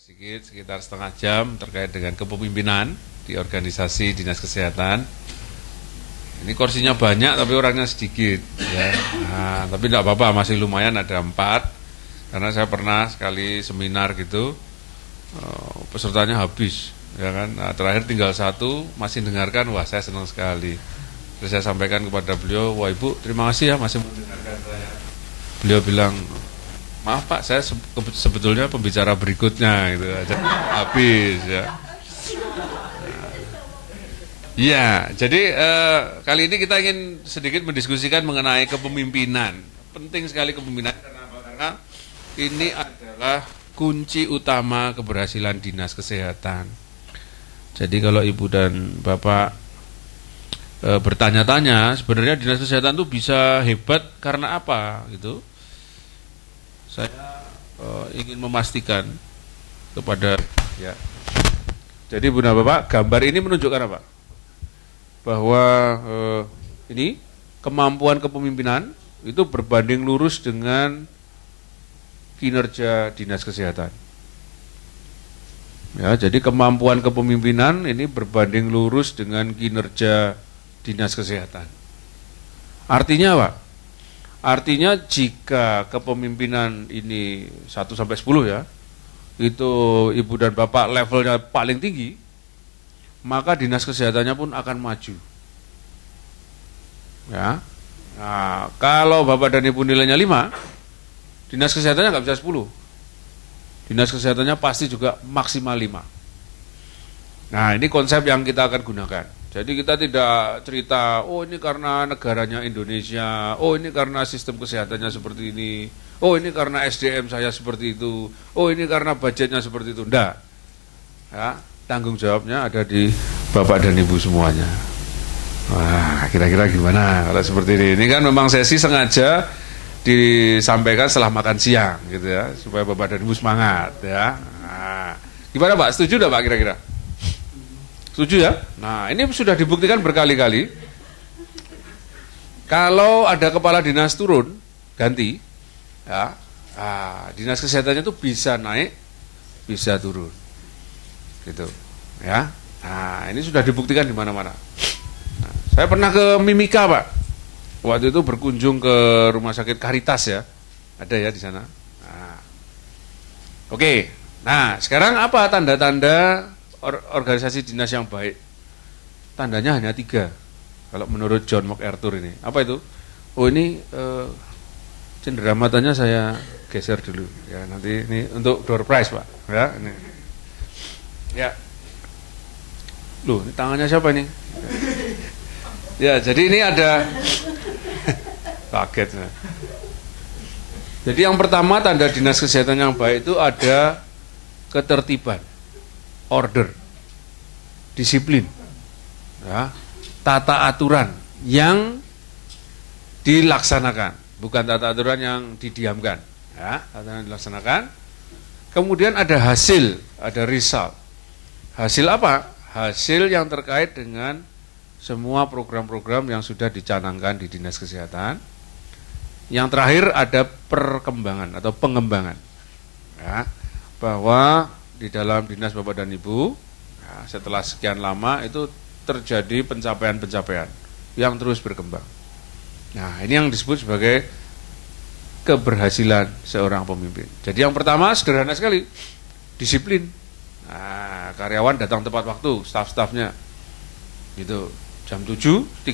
sedikit sekitar setengah jam terkait dengan kepemimpinan di organisasi Dinas Kesehatan. Ini kursinya banyak tapi orangnya sedikit ya. Nah, tapi tidak apa-apa, masih lumayan ada 4. Karena saya pernah sekali seminar gitu, pesertanya habis ya kan. Nah, terakhir tinggal 1 masih dengarkan, wah saya senang sekali. Terus saya sampaikan kepada beliau, wah Ibu terima kasih ya masih mendengarkan saya. Beliau bilang, maaf Pak, saya sebetulnya pembicara berikutnya gitu aja. Habis ya. Ya, jadi kali ini kita ingin sedikit mendiskusikan mengenai kepemimpinan. Penting sekali kepemimpinan karena apa? Karena ini adalah kunci utama keberhasilan Dinas Kesehatan. Jadi kalau Ibu dan Bapak bertanya-tanya, sebenarnya Dinas Kesehatan itu bisa hebat karena apa gitu? Saya ingin memastikan kepada ya. Jadi Bunda Bapak, gambar ini menunjukkan apa? Bahwa ini kemampuan kepemimpinan itu berbanding lurus dengan kinerja Dinas Kesehatan. Ya, jadi kemampuan kepemimpinan ini berbanding lurus dengan kinerja Dinas Kesehatan. Artinya apa? Artinya jika kepemimpinan ini 1 sampai 10 ya, itu Ibu dan Bapak levelnya paling tinggi, maka Dinas Kesehatannya pun akan maju. Ya. Nah, kalau Bapak dan Ibu nilainya 5, Dinas Kesehatannya nggak bisa 10. Dinas Kesehatannya pasti juga maksimal 5. Nah, ini konsep yang kita akan gunakan. Jadi kita tidak cerita, oh ini karena negaranya Indonesia, oh ini karena sistem kesehatannya seperti ini, oh ini karena SDM saya seperti itu, oh ini karena budgetnya seperti itu. Enggak. Ya, tanggung jawabnya ada di Bapak dan Ibu semuanya. Wah, kira-kira gimana kalau seperti ini? Ini kan memang sesi sengaja disampaikan setelah makan siang gitu ya, supaya Bapak dan Ibu semangat ya. Nah, gimana Pak? Setuju enggak Pak kira-kira? Setuju ya? Nah, ini sudah dibuktikan berkali-kali. Kalau ada kepala dinas turun, ganti, ya, Dinas Kesehatannya itu bisa naik, bisa turun, gitu, ya. Nah, ini sudah dibuktikan di mana-mana. Nah, saya pernah ke Mimika Pak, waktu itu berkunjung ke Rumah Sakit Caritas ya, ada ya di sana. Nah, oke, nah sekarang apa tanda-tanda organisasi dinas yang baik? Tandanya hanya 3 kalau menurut John MacArthur ini. Apa itu? Oh ini cendera matanya saya geser dulu ya, nanti ini untuk door prize Pak ya, ini ya. Loh, ini tangannya siapa ini? Ya, jadi ini ada kaget. Jadi yang pertama tanda Dinas Kesehatan yang baik itu ada ketertiban, order, disiplin, ya, tata aturan yang dilaksanakan, bukan tata aturan yang didiamkan, ya, tata aturan yang dilaksanakan. Kemudian ada hasil, ada result. Hasil apa? Hasil yang terkait dengan semua program-program yang sudah dicanangkan di Dinas Kesehatan. Yang terakhir ada perkembangan atau pengembangan, ya, bahwa di dalam dinas Bapak dan Ibu, ya, setelah sekian lama itu terjadi pencapaian-pencapaian yang terus berkembang. Nah, ini yang disebut sebagai keberhasilan seorang pemimpin. Jadi yang pertama sederhana sekali, disiplin. Nah, karyawan datang tepat waktu, staf-stafnya gitu. Jam 7.30,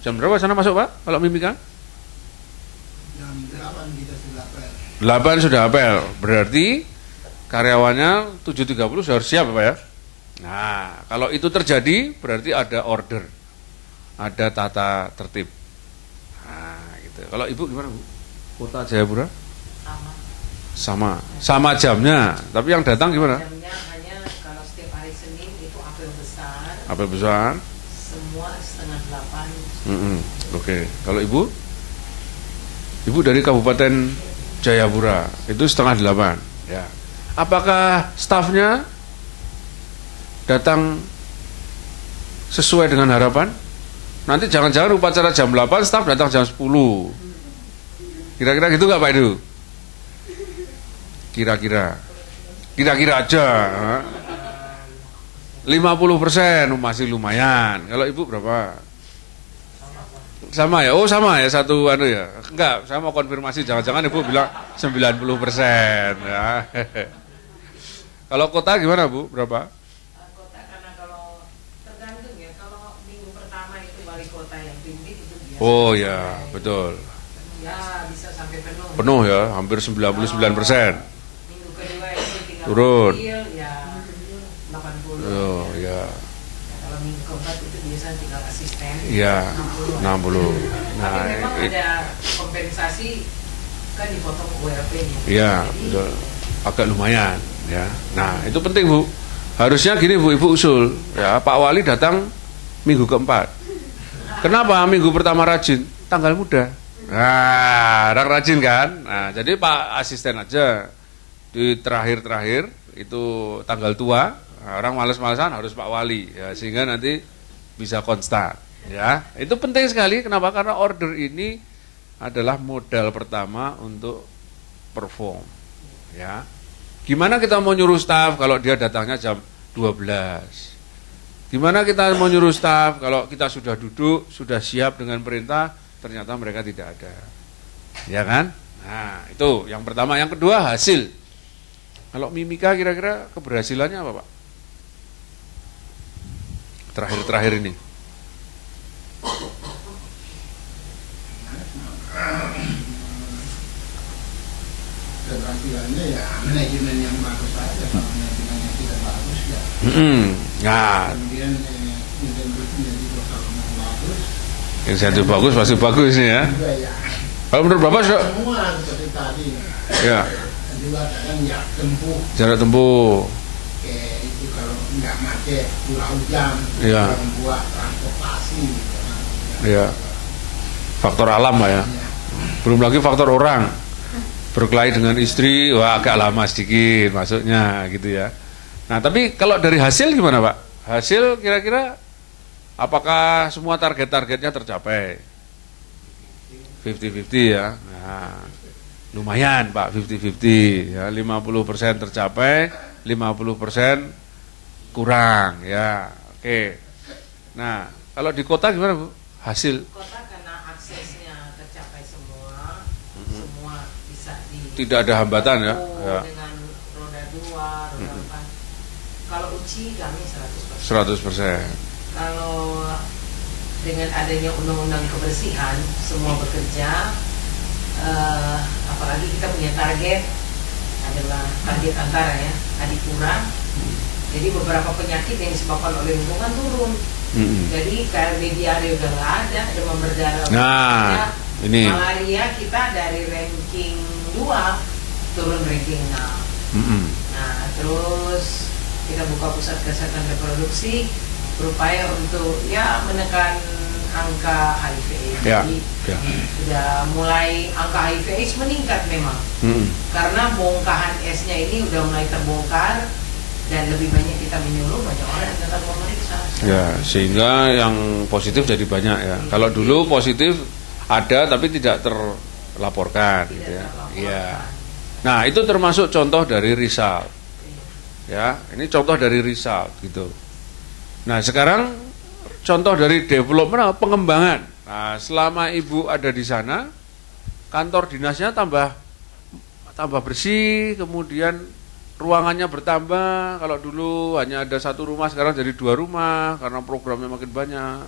jam berapa sana masuk Pak kalau Mimika? Jam 8 kita sudah apel. 8 sudah apel, berarti karyawannya 7.30 sudah harus siap Pak ya. Nah, kalau itu terjadi berarti ada order, ada tata tertib. Nah, gitu. Kalau Ibu gimana Bu? Kota Jayapura? Sama jamnya, tapi yang datang gimana? Jamnya hanya kalau setiap hari Senin itu apel besar. Apel besar. Semua 7:30. Oke. Kalau Ibu? Ibu dari Kabupaten Jayapura, itu 7:30. Ya. Apakah stafnya datang sesuai dengan harapan? Nanti jangan-jangan upacara jam 8, staf datang jam 10. Kira-kira gitu nggak Pak Edu? Kira-kira. Kira-kira aja. 50% masih lumayan. Kalau ibu berapa? Sama ya? Oh sama ya, satu anu ya? Enggak, saya mau konfirmasi, jangan-jangan ibu bilang 90% ya. Kalau kota gimana Bu? Berapa? Kota karena kalau tergantung ya, kalau minggu pertama itu wali kota yang pimpin itu biasa. Oh ya, betul. Ya bisa sampai penuh. Penuh ya, hampir 99%. Minggu kedua itu tinggal Turun. mobil, ya 80. Oh ya. Ya, kalau minggu keempat itu biasa tinggal asisten. Iya, 60. 60. Nah, Tapi memang ada kompensasi kan dipotong URP-nya. iya, betul. Agak lumayan ya. Nah, itu penting Bu. Harusnya gini Bu, Ibu usul ya, Pak Wali datang minggu keempat. Kenapa minggu pertama rajin? Tanggal muda. Nah, orang rajin kan. Nah, jadi Pak asisten aja di terakhir-terakhir itu tanggal tua. Nah, orang males-malesan harus Pak Wali ya, sehingga nanti bisa konstan ya. Itu penting sekali. Kenapa? Karena order ini adalah modal pertama untuk perform ya. Gimana kita mau nyuruh staf kalau dia datangnya jam 12? Gimana kita mau nyuruh staf kalau kita sudah duduk, sudah siap dengan perintah, ternyata mereka tidak ada. Ya kan? Nah, itu yang pertama. Yang kedua, hasil. Kalau Mimika kira-kira keberhasilannya apa, Pak? Terakhir-terakhir ini. Keberhasilannya ya manajemen yang bagus aja. Kalau manajemen yang tidak bagus ya. Nah, Kemudian insentifnya juga kalau mau bagus. insentif bagus pasti bagus nih ya. Juga ya. Kalau menurut Bapak Semua seperti tadi. ya, Dan juga kadang ya tempuh. jarak tempuh. Kayak itu kalau nggak pakai curah hujan, Iya. membuat transportasi. Ya. Faktor alam Pak ya. Belum lagi faktor orang. Berkelahi dengan istri, wah agak lama sedikit masuknya gitu ya. Nah, tapi kalau dari hasil gimana Pak? Hasil kira-kira apakah semua target-targetnya tercapai? 50-50 ya. Nah, lumayan Pak, 50-50 ya. 50% tercapai, 50% kurang ya. Oke. Nah, kalau di kota gimana Bu? Hasil Kota karena aksesnya tercapai semua, semua bisa tidak ada hambatan ya. Ya. dengan roda 2, roda 4. Kalau uci kami 100%. 100%. Kalau dengan adanya undang-undang kebersihan, semua bekerja, apalagi kita punya target adalah target antara ya, adipura. Jadi beberapa penyakit yang disebabkan oleh lingkungan turun. Jadi KRB diare udah nggak ada, demam berdarah. Nah, ini. Malaria kita dari ranking 2 turun ranking 6. Nah, terus kita buka pusat kesehatan reproduksi, berupaya untuk ya menekan angka HIV. Ya, Jadi ya. sudah mulai angka HIV/AIDS meningkat memang. Karena bongkahan esnya ini udah mulai terbongkar dan lebih banyak kita menyuruh banyak orang yang tetap memeriksa. Ya, sehingga yang positif jadi banyak ya. Kalau dulu positif ada tapi tidak terlaporkan gitu ya. Iya. Nah, itu termasuk contoh dari result. Ya, ini contoh dari result gitu. Nah, sekarang contoh dari development, pengembangan. Nah, selama Ibu ada di sana, kantor dinasnya tambah bersih, kemudian ruangannya bertambah. Kalau dulu hanya ada 1 rumah, sekarang jadi 2 rumah karena programnya makin banyak,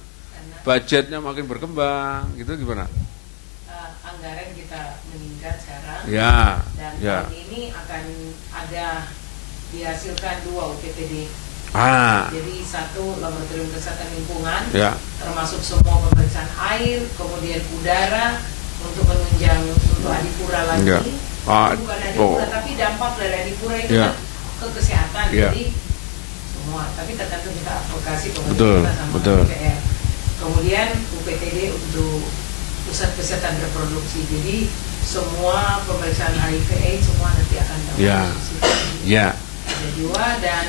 budgetnya makin berkembang. Gitu gimana? Anggaran kita meningkat sekarang. Ya, Dan ya. tahun ini akan ada dihasilkan 2 UPTD. Jadi 1 laboratorium kesehatan lingkungan, Ya. termasuk semua pemeriksaan air, kemudian udara untuk menunjang untuk adipura lagi. Ya. Bukan adipura, tapi dampak dari adipura itu Ya. kan ke kesehatan. Ya. Jadi semua, tapi tergantung kita advokasi Betul, pemerintah sama betul. DPR. Kemudian UPTD untuk pusat kesehatan reproduksi. Jadi semua pemeriksaan HIV/AIDS semua nanti akan dapat Ya. Ya. ada 2 dan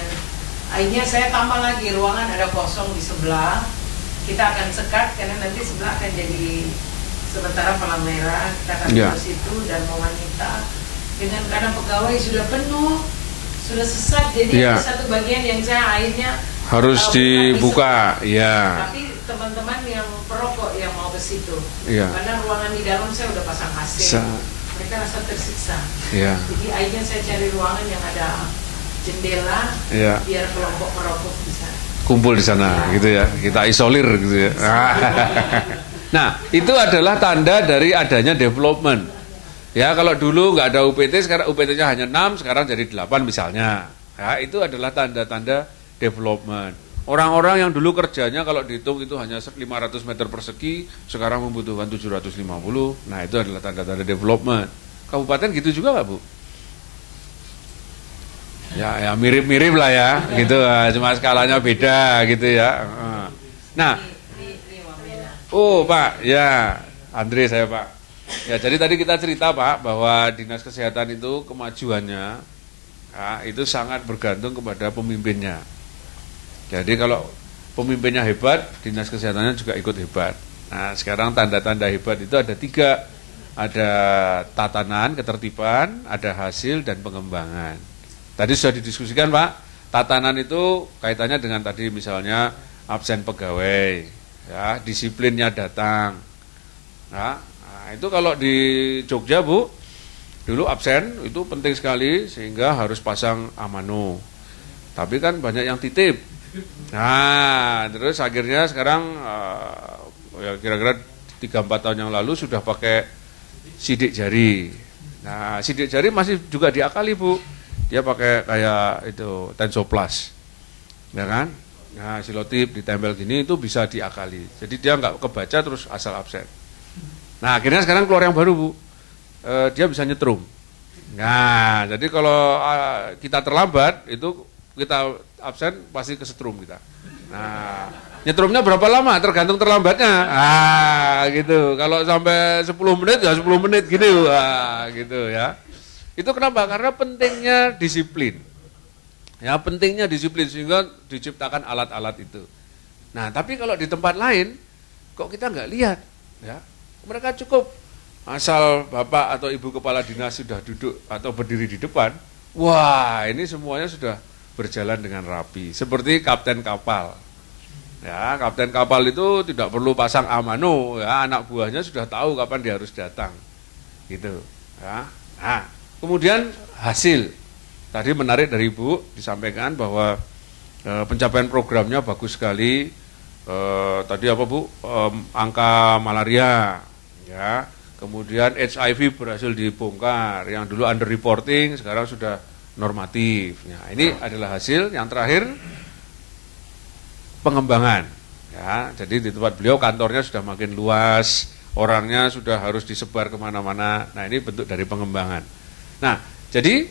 akhirnya saya tambah lagi ruangan ada kosong di sebelah. Kita akan sekat karena nanti sebelah akan jadi sementara palang merah. Kita akan Ya. ke situ dan mau wanita dengan karena pegawai sudah penuh, sudah sesat, jadi Iya. ada satu bagian yang saya akhirnya Harus bukan dibuka, di ya. tapi teman-teman yang perokok yang mau ke situ, Iya. karena ruangan di dalam saya udah pasang AC, mereka rasa tersiksa. Ya. Jadi akhirnya saya cari ruangan yang ada jendela, Ya. biar kelompok perokok bisa. Kumpul di sana, gitu ya. Kita isolir, gitu ya. Nah, itu adalah tanda dari adanya development. Ya, kalau dulu nggak ada UPT, sekarang UPT-nya hanya 6, sekarang jadi 8 misalnya. Ya, itu adalah tanda-tanda development. Orang-orang yang dulu kerjanya kalau dihitung itu hanya 500 meter persegi, sekarang membutuhkan 750. Nah, itu adalah tanda-tanda development. Kabupaten gitu juga nggak, Bu? Ya mirip-mirip lah ya, gitu. Cuma skalanya beda, gitu ya. Nah, oh Pak, ya, Andre saya Pak. Ya, jadi tadi kita cerita Pak bahwa Dinas Kesehatan itu kemajuannya ya, itu sangat bergantung kepada pemimpinnya. Jadi kalau pemimpinnya hebat, Dinas Kesehatannya juga ikut hebat. Nah, sekarang tanda-tanda hebat itu ada 3. Ada tatanan, ketertiban, ada hasil, dan pengembangan. Tadi sudah didiskusikan Pak, tatanan itu kaitannya dengan tadi misalnya absen pegawai, ya, disiplinnya datang. Nah, itu kalau di Jogja Bu, dulu absen itu penting sekali sehingga harus pasang amano. Tapi kan banyak yang titip. Nah, terus akhirnya sekarang ya kira-kira 3-4 tahun yang lalu sudah pakai sidik jari. Nah, sidik jari masih juga diakali Bu. Dia pakai kayak itu Tensoplast, ya kan? Nah, silotip ditempel gini itu bisa diakali. Jadi dia nggak kebaca terus asal absen. Nah, akhirnya sekarang keluar yang baru Bu, dia bisa nyetrum. Nah, jadi kalau kita terlambat itu kita absen pasti kesetrum kita. Nah, nyetrumnya berapa lama? Tergantung terlambatnya. Gitu. Kalau sampai 10 menit ya 10 menit gitu. Gitu ya. Itu kenapa? Karena pentingnya disiplin. Ya, pentingnya disiplin sehingga diciptakan alat-alat itu. Nah, tapi kalau di tempat lain kok kita nggak lihat, ya. Mereka cukup asal Bapak atau Ibu Kepala Dinas sudah duduk atau berdiri di depan, wah, ini semuanya sudah berjalan dengan rapi. Seperti kapten kapal. Ya, kapten kapal itu tidak perlu pasang amano, ya, anak buahnya sudah tahu kapan dia harus datang. Gitu, ya. Nah, kemudian hasil, tadi menarik dari Ibu disampaikan bahwa pencapaian programnya bagus sekali. Tadi apa Bu? Angka malaria, ya. Kemudian HIV berhasil dibongkar, yang dulu under reporting sekarang sudah normatif. Nah, ini adalah hasil. Yang terakhir pengembangan. Ya, jadi di tempat beliau kantornya sudah makin luas, orangnya sudah harus disebar kemana-mana. Nah, ini bentuk dari pengembangan. Nah, jadi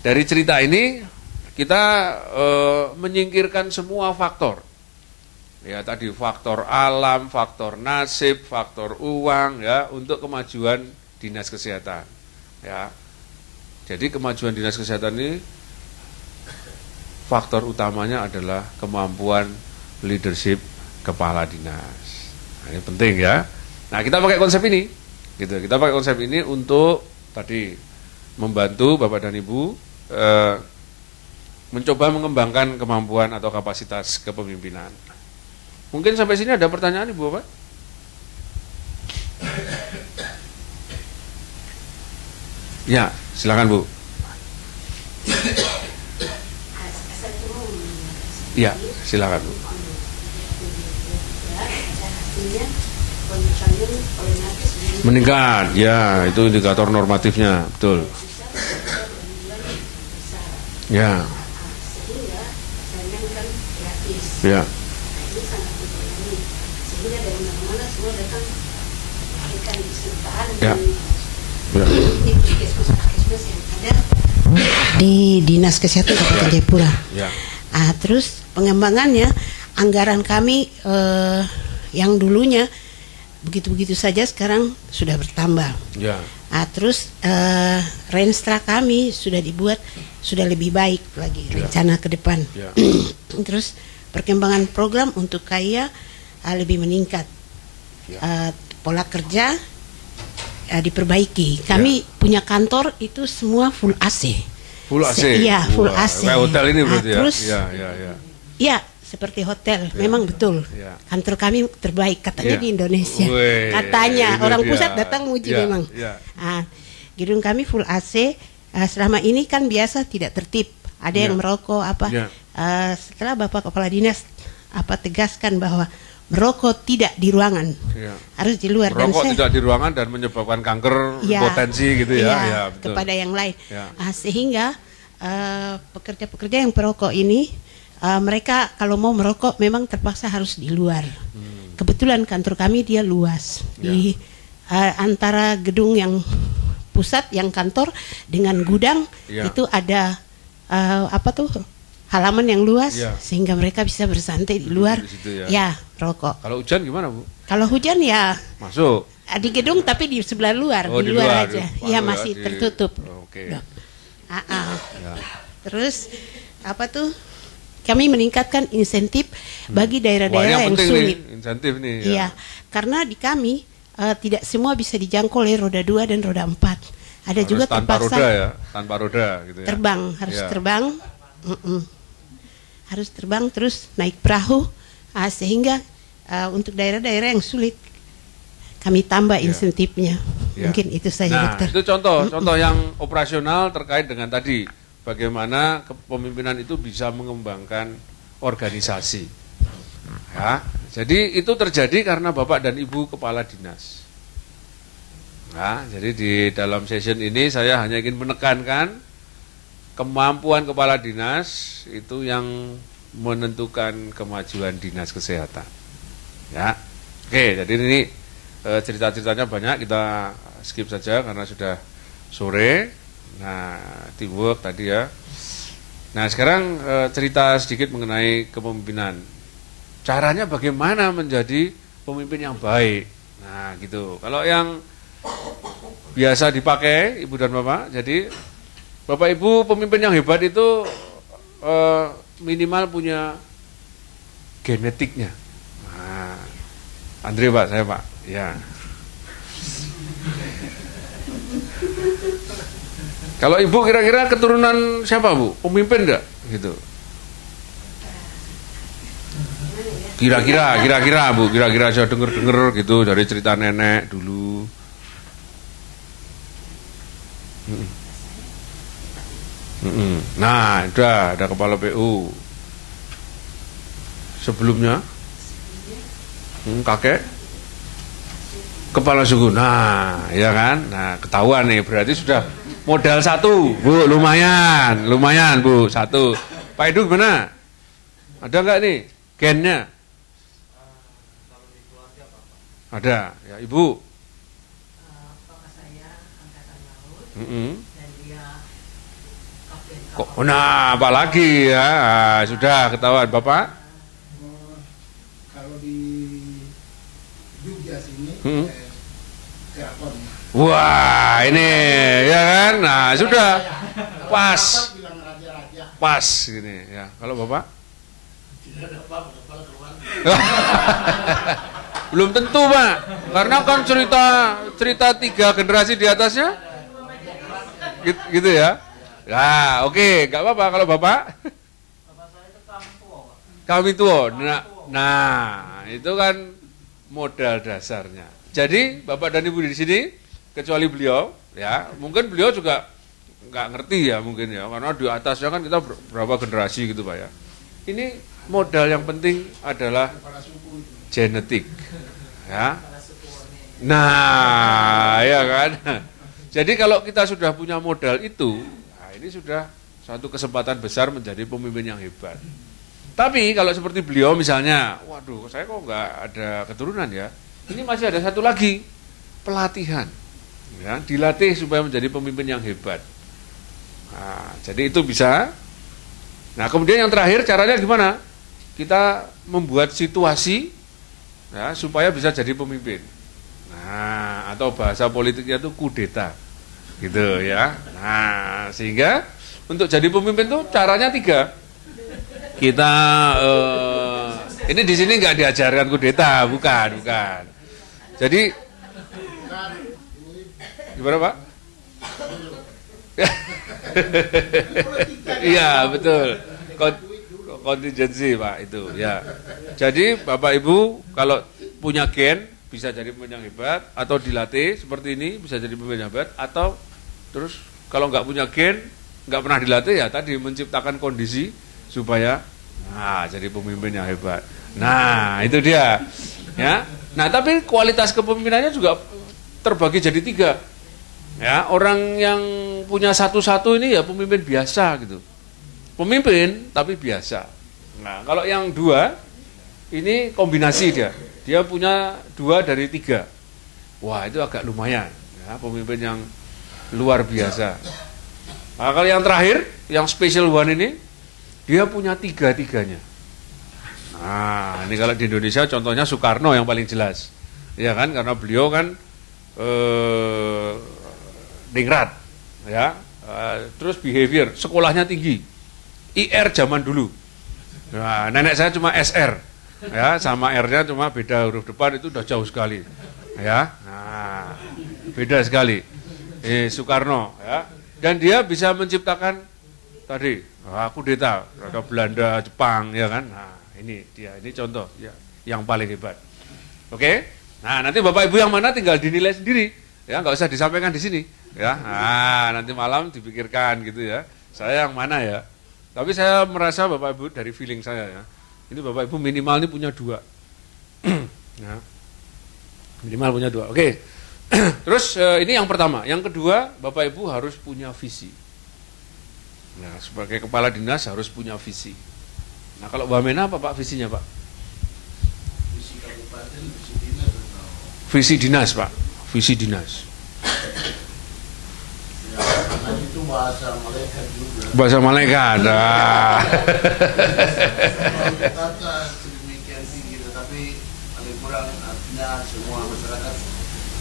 dari cerita ini kita menyingkirkan semua faktor. Ya, tadi faktor alam, faktor nasib, faktor uang, ya, untuk kemajuan Dinas Kesehatan. Ya, jadi kemajuan Dinas Kesehatan ini faktor utamanya adalah kemampuan leadership kepala dinas. Nah, ini penting ya. Nah, kita pakai konsep ini, gitu. Kita pakai konsep ini untuk tadi membantu Bapak dan Ibu mencoba mengembangkan kemampuan atau kapasitas kepemimpinan. Mungkin sampai sini ada pertanyaan Ibu Bapak? Ya, silakan Bu. Ya, silakan Bu. Meningkat, ya, itu indikator normatifnya, betul. Ya. Ya. Ya. Ya. Di Dinas Kesehatan Kabupaten Jayapura. Ya. Terus pengembangannya anggaran kami yang dulunya begitu-begitu saja sekarang sudah bertambah. Ya. Terus renstra kami sudah dibuat sudah lebih baik lagi rencana ke depan. Ya. Terus perkembangan program untuk kaya lebih meningkat. Ya. Pola kerja diperbaiki. Kami punya kantor itu semua full AC. Full AC. Iya, full Wah, AC. kayak hotel ini berarti ya. Terus, Iya, iya, iya. ya seperti hotel, memang betul. Ya. Kantor kami terbaik katanya Ya. di Indonesia. Wih, Katanya itu orang dia. pusat datang muji Ya, memang. ya. Gedung kami full AC. Selama ini kan biasa tidak tertib. Ada yang Ya. merokok apa. Ya. Setelah Bapak Kepala Dinas tegaskan bahwa merokok tidak di ruangan, Ya. harus di luar. Rokok Dan tidak di ruangan dan menyebabkan kanker, Ya, potensi gitu ya. iya, Ya, betul. kepada yang lain. Ya. Sehingga pekerja-pekerja yang perokok ini mereka kalau mau merokok memang terpaksa harus di luar. Kebetulan kantor kami dia luas di antara gedung yang pusat yang kantor dengan gudang Ya. itu ada halaman yang luas Ya. sehingga mereka bisa bersantai di luar. Di situ ya. Ya, rokok. Kalau hujan gimana, Bu? Kalau hujan ya Masuk. di gedung tapi di sebelah luar, Oh, di di luar luar, aja. di- Ya ya, masih di- tertutup. Oke. Ya. Ya. Terus kami meningkatkan insentif bagi Wah, daerah-daerah yang penting sulit. nih, insentif nih. Ya. Iya, karena di kami tidak semua bisa dijangkau oleh roda 2 dan roda 4. Ada Harus juga tanpa terpaksa roda ya, tanpa roda gitu ya. terbang, harus Ya. terbang. Harus terbang terus naik perahu sehingga untuk daerah-daerah yang sulit kami tambah Ya. insentifnya. Ya. Mungkin itu saja, Nah, dokter. itu contoh yang operasional terkait dengan tadi bagaimana kepemimpinan itu bisa mengembangkan organisasi. Ya, jadi itu terjadi karena Bapak dan Ibu kepala dinas. Nah, jadi di dalam session ini saya hanya ingin menekankan kemampuan kepala dinas itu yang menentukan kemajuan dinas kesehatan. Ya, oke. Jadi ini cerita-ceritanya banyak, kita skip saja karena sudah sore. Nah, teamwork tadi ya. Nah, sekarang cerita sedikit mengenai kepemimpinan. Caranya bagaimana menjadi pemimpin yang baik. Nah, gitu. Kalau yang biasa dipakai Ibu dan Bapak, jadi Bapak Ibu pemimpin yang hebat itu minimal punya genetiknya. Nah, Andre Pak, saya Pak. Ya. Kalau Ibu kira-kira keturunan siapa, Bu? Pemimpin enggak? Gitu. Kira-kira Bu, kira-kira saya dengar gitu dari cerita nenek dulu. Nah, ada kepala PU. Sebelumnya kakek kepala suku. Nah, ya kan? Nah, ketahuan nih, berarti sudah modal 1, Bu, lumayan Bu, 1. Pak Edu gimana? Ada nggak nih gennya? Ada, ya Ibu. Bapak saya angkatan laut dan dia kapten Kok, nah, apalagi ya, sudah ketahuan Bapak. Kalau di Jogja sini telepon. Wah, ini ya kan? Nah, sudah pas, Bilang raja-raja. pas gini ya. Kalau Bapak? Tidak ada apa-apa, kepala keluar. Belum tentu, Pak. Karena kan cerita 3 generasi di atasnya gitu ya. Nah, oke, nggak apa-apa kalau Bapak. Kami tua. Nah, itu kan modal dasarnya. Jadi, Bapak dan Ibu di sini, kecuali beliau, ya, mungkin beliau juga nggak ngerti ya mungkin ya, karena di atasnya kan kita berapa generasi gitu, Pak ya. Ini modal yang penting adalah genetik. Ya. Nah, ya kan. Jadi kalau kita sudah punya modal itu, nah ini sudah satu kesempatan besar menjadi pemimpin yang hebat. Tapi kalau seperti beliau misalnya, waduh, saya kok nggak ada keturunan ya. Ini masih ada satu lagi, pelatihan. Ya, dilatih supaya menjadi pemimpin yang hebat. Nah, jadi itu bisa. Nah, kemudian yang terakhir caranya gimana? Kita membuat situasi ya, supaya bisa jadi pemimpin. Nah, atau bahasa politiknya itu kudeta, gitu ya. Nah, sehingga untuk jadi pemimpin itu caranya 3. Kita ini di sini nggak diajarkan kudeta, bukan. Jadi gimana Pak? Iya, betul. Kontingensi, Pak, itu ya. Jadi Bapak Ibu kalau punya gen bisa jadi pemimpin yang hebat, atau dilatih seperti ini bisa jadi pemimpin yang hebat, atau terus kalau nggak punya gen, nggak pernah dilatih ya tadi menciptakan kondisi supaya jadi pemimpin yang hebat. Nah, itu dia. Ya. Nah, tapi kualitas kepemimpinannya juga terbagi jadi 3. Ya, orang yang punya satu-satu ini ya pemimpin biasa gitu. Pemimpin tapi biasa. Nah, kalau yang 2 ini kombinasi dia. Dia punya 2 dari 3. Wah, itu agak lumayan. Ya, pemimpin yang luar biasa. Nah, kalau yang terakhir, yang special one ini, dia punya 3-tiganya. Nah, ini kalau di Indonesia contohnya Soekarno yang paling jelas. Ya kan, karena beliau kan ningrat. Ya, terus behavior, sekolahnya tinggi. IR zaman dulu. Nah, nenek saya cuma SR. Ya, sama R-nya cuma beda huruf depan, itu udah jauh sekali. Ya. Nah, beda sekali. Soekarno, ya. Dan dia bisa menciptakan tadi kudeta terhadap Belanda, Jepang, ya kan. Nah, ini dia, ini contoh ya, yang paling hebat. Oke? Nah, nanti Bapak Ibu yang mana tinggal dinilai sendiri. Ya, nggak usah disampaikan di sini, ya. Nah, nanti malam dipikirkan gitu ya. Saya yang mana ya? Tapi saya merasa Bapak Ibu dari feeling saya ya. Ini Bapak Ibu minimal ini punya 2. Ya. Minimal punya 2. Oke. Terus ini yang pertama. Yang kedua, Bapak Ibu harus punya visi. Nah, sebagai kepala dinas harus punya visi. Nah, kalau Mbak Mena apa Pak visinya, Pak? Visi kabupaten, visi dinas atau? Visi dinas, Pak. Visi dinas. Ya, karena itu bahasa malaikat juga. Bahasa malaikat. Nah. Kalau kata sedemikian tinggi, tetapi paling kurang artinya semua masyarakat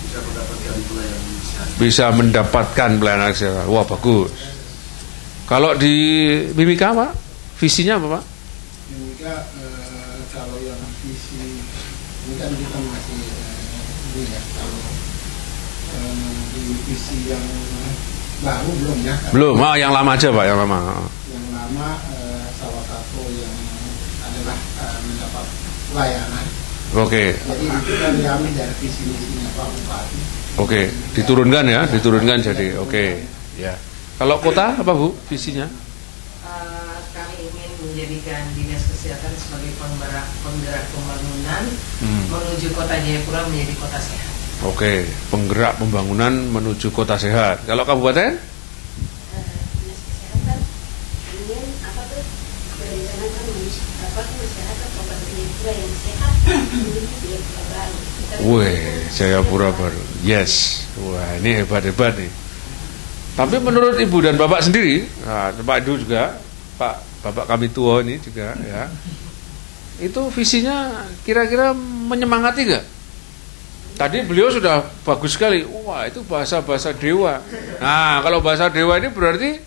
bisa mendapatkan pelayanan kesehatan. Bisa mendapatkan pelayanan kesehatan. Wah, bagus. Kalau di Mimika, Pak, visinya apa, Pak? Juga kalau yang visi ini kan kita masih ini ya, kalau di visi yang baru belum ya. Belum, yang lama aja, Pak, yang lama. Yang lama salah satu yang adalah mendapat pelayanan. Oke. Jadi itu kan diambil dari visi misinya Pak Bupati. Oke, diturunkan ya, diturunkan jadi. Oke. Ya. Kalau kota apa, Bu, visinya? Kami ingin menjadikan dinas kesehatan sebagai penggerak pembangunan menuju kota Jayapura menjadi kota sehat. Oke, penggerak pembangunan menuju kota sehat. Kalau kabupaten? Dinas kesehatan ingin apa tuh merencanakan masyarakat kabupaten Jayapura yang sehat menuju Jayapura baru. Wih, Jayapura baru. Yes. Wah, ini hebat-hebat nih. Tapi menurut Ibu dan Bapak sendiri, Pak Edu juga, Bapak kami tua ini juga ya. Itu visinya kira-kira menyemangati nggak? Tadi beliau sudah bagus sekali. Wah, itu bahasa-bahasa dewa. Nah, kalau bahasa dewa ini berarti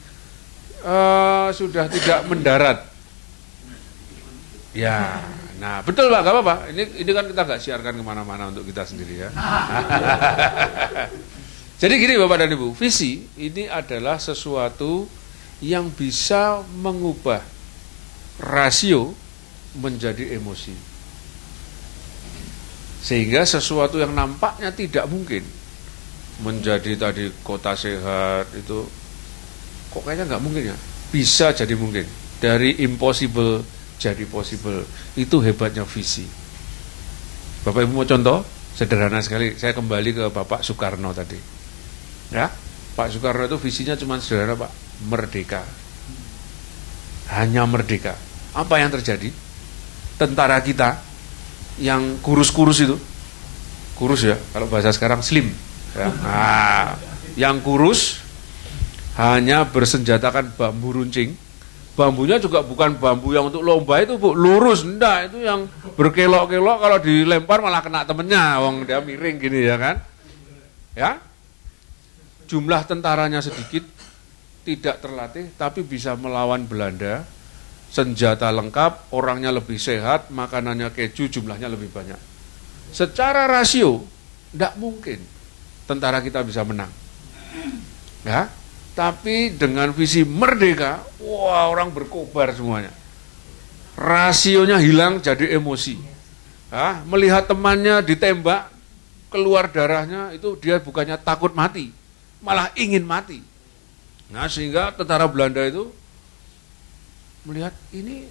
sudah tidak mendarat. Ya, nah betul Pak, nggak apa-apa. Ini kan kita nggak siarkan kemana-mana untuk kita sendiri ya. Jadi gini Bapak dan Ibu, visi ini adalah sesuatu yang bisa mengubah rasio menjadi emosi. Sehingga sesuatu yang nampaknya tidak mungkin menjadi tadi kota sehat itu kok kayaknya nggak mungkin ya, bisa jadi mungkin. Dari impossible jadi possible, itu hebatnya visi. Bapak Ibu mau contoh sederhana sekali, saya kembali ke Bapak Soekarno tadi. Ya, Pak Soekarno itu visinya cuma sederhana Pak, merdeka. Hanya merdeka. Apa yang terjadi? Tentara kita yang kurus-kurus itu, kurus ya, kalau bahasa sekarang slim. Ya. Nah, yang kurus hanya bersenjatakan bambu runcing. Bambunya juga bukan bambu yang untuk lomba itu Bu, lurus, enggak, itu yang berkelok-kelok, kalau dilempar malah kena temennya, wong dia miring gini ya kan. Ya. Jumlah tentaranya sedikit, tidak terlatih, tapi bisa melawan Belanda, senjata lengkap, orangnya lebih sehat, makanannya keju, jumlahnya lebih banyak. Secara rasio, tidak mungkin tentara kita bisa menang. Ya, Tapi dengan visi merdeka, wah orang berkobar semuanya. Rasionya hilang jadi emosi. Melihat temannya ditembak, keluar darahnya, itu dia bukannya takut mati, malah ingin mati. Nah, sehingga tentara Belanda itu melihat ini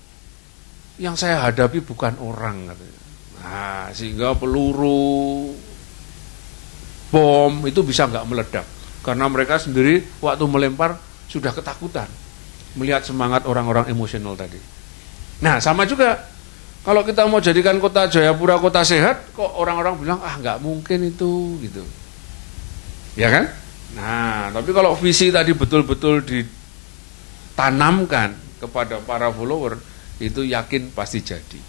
yang saya hadapi bukan orang, katanya. Nah, sehingga peluru, bom itu bisa nggak meledak. Karena mereka sendiri waktu melempar sudah ketakutan melihat semangat orang-orang emosional tadi. Nah, sama juga kalau kita mau jadikan kota Jayapura kota sehat, kok orang-orang bilang nggak mungkin itu gitu. Ya kan? Nah, tapi kalau visi tadi betul-betul ditanamkan kepada para follower, itu yakin pasti jadi.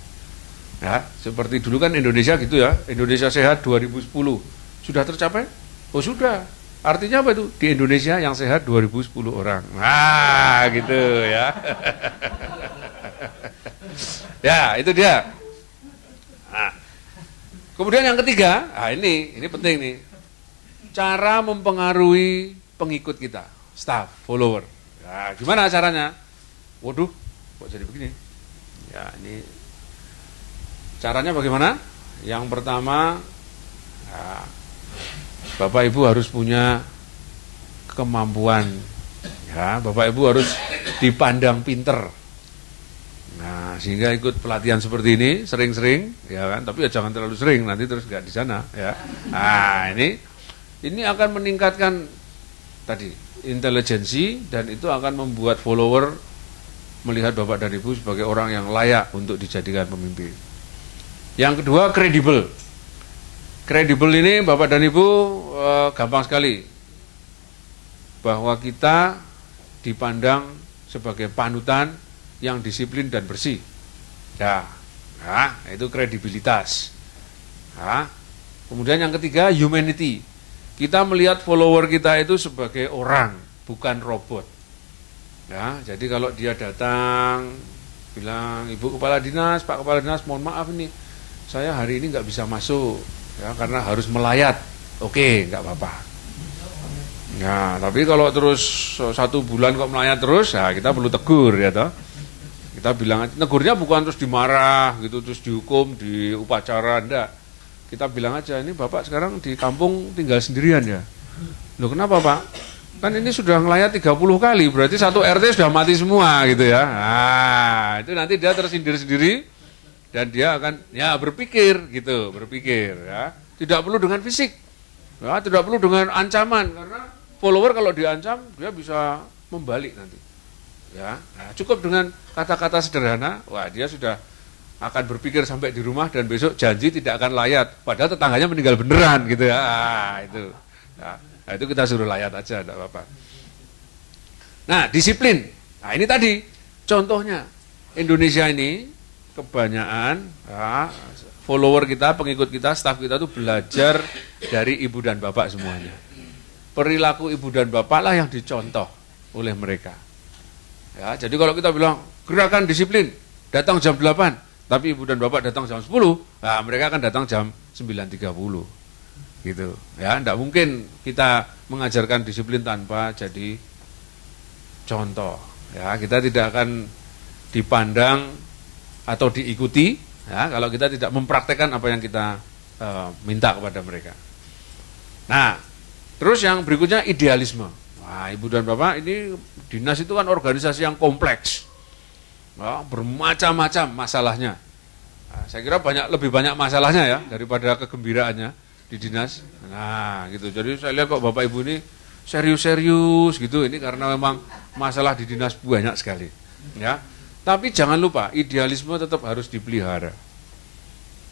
Ya, seperti dulu kan Indonesia gitu ya, Indonesia Sehat 2010 sudah tercapai? Oh sudah. Artinya apa itu? Di Indonesia yang sehat 2010 orang. Nah, gitu ya. Ya, itu dia. Nah, kemudian yang ketiga, ini penting nih. Cara mempengaruhi pengikut kita, staff, follower. Nah, gimana caranya? Waduh, kok jadi begini? Ya, ini caranya bagaimana? Yang pertama, Bapak Ibu harus punya kemampuan, ya, Bapak Ibu harus dipandang pinter. Nah, sehingga ikut pelatihan seperti ini sering-sering, ya kan? Tapi ya jangan terlalu sering, nanti terus nggak di sana, ya. Nah, ini akan meningkatkan tadi intelijensi dan itu akan membuat follower melihat Bapak dan Ibu sebagai orang yang layak untuk dijadikan pemimpin. Yang kedua, kredibel. Kredibel ini Bapak dan Ibu gampang sekali bahwa kita dipandang sebagai panutan yang disiplin dan bersih. Ya, nah, itu kredibilitas. Nah, kemudian yang ketiga, humanity. Kita melihat follower kita itu sebagai orang, bukan robot. Ya, jadi kalau dia datang bilang, Ibu Kepala Dinas, Pak Kepala Dinas, mohon maaf ini, saya hari ini nggak bisa masuk. Ya, karena harus melayat, oke, nggak apa-apa. Ya, tapi kalau terus 1 bulan kok melayat terus, ya kita perlu tegur, ya toh. Kita bilang, negurnya bukan terus dimarah, gitu, terus dihukum, diupacara, enggak. Kita bilang aja, ini Bapak sekarang di kampung tinggal sendirian ya. Loh kenapa Pak? Kan ini sudah ngelayat 30 kali, berarti 1 RT sudah mati semua, gitu ya. Nah, itu nanti dia tersindir sendiri. Dan dia akan berpikir gitu, berpikir ya. Tidak perlu dengan fisik. Ya, tidak perlu dengan ancaman karena follower kalau diancam dia bisa membalik nanti. Ya, nah, cukup dengan kata-kata sederhana, wah dia sudah akan berpikir sampai di rumah dan besok janji tidak akan layat, padahal tetangganya meninggal beneran gitu ya. Itu. Nah, itu kita suruh layat aja, enggak apa-apa. Nah, disiplin. Nah, ini tadi contohnya Indonesia ini kebanyakan follower kita, pengikut kita, staf kita itu belajar dari ibu dan bapak semuanya. Perilaku ibu dan bapak lah yang dicontoh oleh mereka. Ya, jadi kalau kita bilang gerakan disiplin, datang jam 8, tapi ibu dan bapak datang jam 10, nah mereka akan datang jam 9.30. Gitu. Ya, enggak mungkin kita mengajarkan disiplin tanpa jadi contoh. Ya, kita tidak akan dipandang atau diikuti ya, kalau kita tidak mempraktekkan apa yang kita minta kepada mereka. Nah, terus yang berikutnya idealisme. Wah, Ibu dan Bapak, ini dinas itu kan organisasi yang kompleks, ya, bermacam-macam masalahnya. Nah, saya kira lebih banyak masalahnya ya daripada kegembiraannya di dinas. Nah, gitu. Jadi saya lihat kok Bapak Ibu ini serius-serius gitu. Ini karena memang masalah di dinas banyak sekali. Ya. Tapi jangan lupa, idealisme tetap harus dipelihara.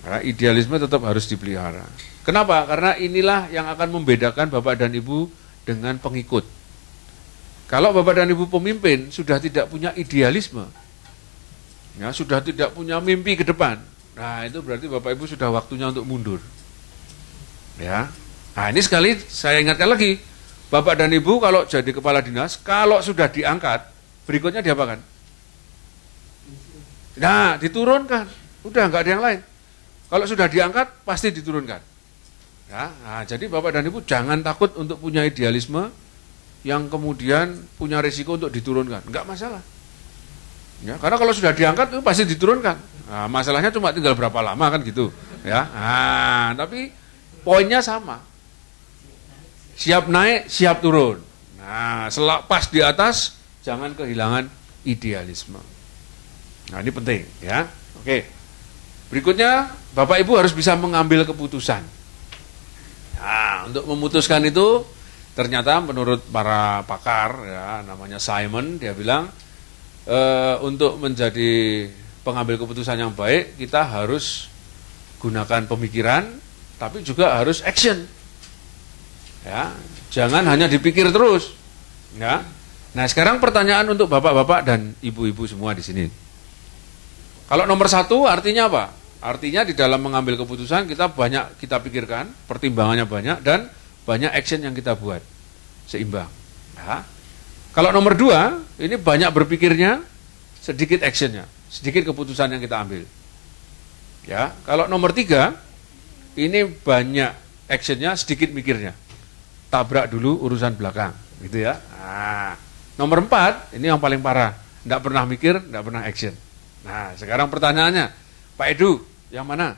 Nah, idealisme tetap harus dipelihara. Kenapa? Karena inilah yang akan membedakan Bapak dan Ibu dengan pengikut. Kalau Bapak dan Ibu pemimpin sudah tidak punya idealisme, ya, sudah tidak punya mimpi ke depan, nah itu berarti Bapak Ibu sudah waktunya untuk mundur. Ya. Nah, ini sekali saya ingatkan lagi, Bapak dan Ibu kalau jadi kepala dinas, kalau sudah diangkat, berikutnya diapakan? Nah, diturunkan. Udah nggak ada yang lain. Kalau sudah diangkat, pasti diturunkan. Ya, nah, jadi Bapak dan Ibu jangan takut untuk punya idealisme, yang kemudian punya risiko untuk diturunkan. Enggak masalah. Ya, karena kalau sudah diangkat itu pasti diturunkan. Nah, masalahnya cuma tinggal berapa lama kan gitu. Ya, tapi poinnya sama. Siap naik, siap turun. Nah, pas di atas, jangan kehilangan idealisme. Nah, ini penting ya. Oke. Berikutnya, Bapak Ibu harus bisa mengambil keputusan. Nah, untuk memutuskan itu, ternyata menurut para pakar, ya, namanya Simon, dia bilang, untuk menjadi pengambil keputusan yang baik, kita harus gunakan pemikiran, tapi juga harus action. Ya, jangan hanya dipikir terus. Ya. Nah, sekarang pertanyaan untuk bapak-bapak dan ibu-ibu semua di sini. Kalau nomor 1 artinya apa? Artinya di dalam mengambil keputusan kita pikirkan, pertimbangannya banyak dan banyak action yang kita buat seimbang. Ya. Kalau nomor 2 ini banyak berpikirnya, sedikit actionnya, sedikit keputusan yang kita ambil. Ya, kalau nomor 3 ini banyak actionnya, sedikit mikirnya. Tabrak dulu urusan belakang, gitu ya. Nah, nomor 4 ini yang paling parah, tidak pernah mikir, tidak pernah action. Nah, sekarang pertanyaannya, Pak Edu, yang mana?